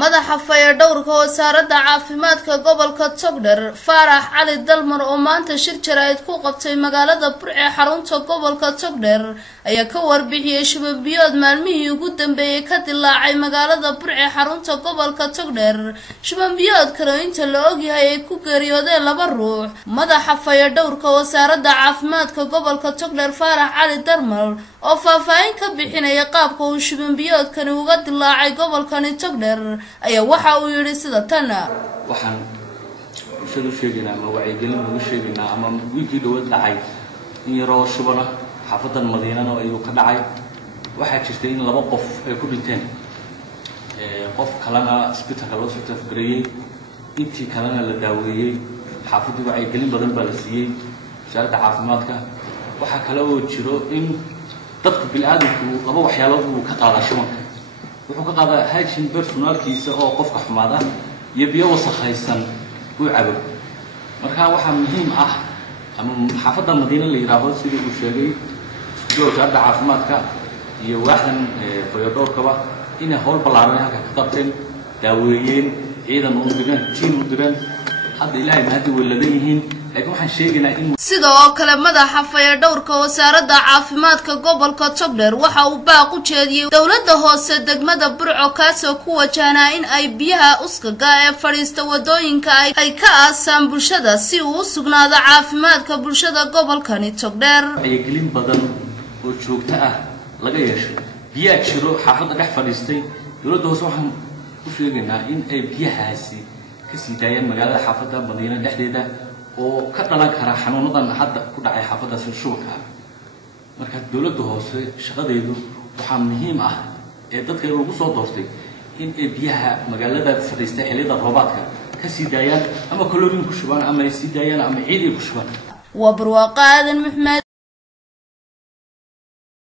madaxa fayadhowrka wasaaradda caafimaadka gobolka Togdheer Faarax Cali Dalmar oo maanta shir jaraa'id ku qabtay magaalada Burco xarunta gobolka Togdheer ayaa ka warbixiyay shubanbiyood maalmihii ugu dambeeyay ka dilaacay magaalada Burco xarunta gobolka Togdheer shubanbiyood kale inta la og yahay ay ku geeriyoodeen 2 ruux madaxa fayadhowrka wasaaradda caafimaadka gobolka Togdheer Faarax Cali Dalmar oo faahfaahin ka bixinaya qaabka uu shubanbiyoodkani uga dilaacay gobolkani Togdheer ayaa waxa uu yiri sida tan waxaan bulshada sheegaynaa ama wacyigelin ugu sheegaynaa ama wiilkii dhawad dhacay in yaroo shubana xaafadan Madiinana oo ay ka dhacay waxa jirtay in 2 qof ay ku dhinteen qof kalena isbitaalka loo soo tafgariyay intii kalena la daaweeyay xaafaddu wacyigelin badan baa la siiyay wasaaradda caafimaadka waxa kale oo jiro in dadka bilaadanku 2 waxyaalood uu ka qaada shubanka wuxuu ka qaadaa hygiene personalkiisa oo qofka xumaada iyo biyo wasakhaysan uu cabo marka waxa muhiim ah ama xaafadda Madiina la yiraahdo sidii uu sheegay wasaaradda caafimaadka iyo waaxdan fayadhowrkaba in hawl ballaaran halka ka qabteen daaweeyeen ciidan u digan tiin u diran hadda ilaahay ma hadii waladeeyeen laakiin waxaan sheegaynaa in sidoo kale madaxa fayadhowrka wasaaradda caafimaadka gobolka Togdheer waxa uu baaq u jeediyay dawladda hoose degmada Burco kaasoo ku wajahna in ay biyaha uskaga ee fariista wadooyinka ay ka aasaan bulshada si uu u sugnaado caafimaadka bulshada gobolkani Togdheer wacyigelin badan oo joogto ah laga yeesho biyaha jiro xaafadda dhex fadhiistay dawladda hoose waxaan u sheegaynaa in ay biyahaasi ka sii daayaan magaalada xaafadda Madiina dhexdeeda oo ka dhalan kara xanuunadan hadda ku dhacay xaafadda shubanka marka dawladda hoose shaqadeedu waxa muhiim ah ee dadka lagu soo doortay in ay biyaha magaalada fadhiistay xilliyada roobaadka ka sii daayaan ama kalooriin ku shubaan ama ay sii daayaan ama ciid ay ku shubaan وبرواقة محمد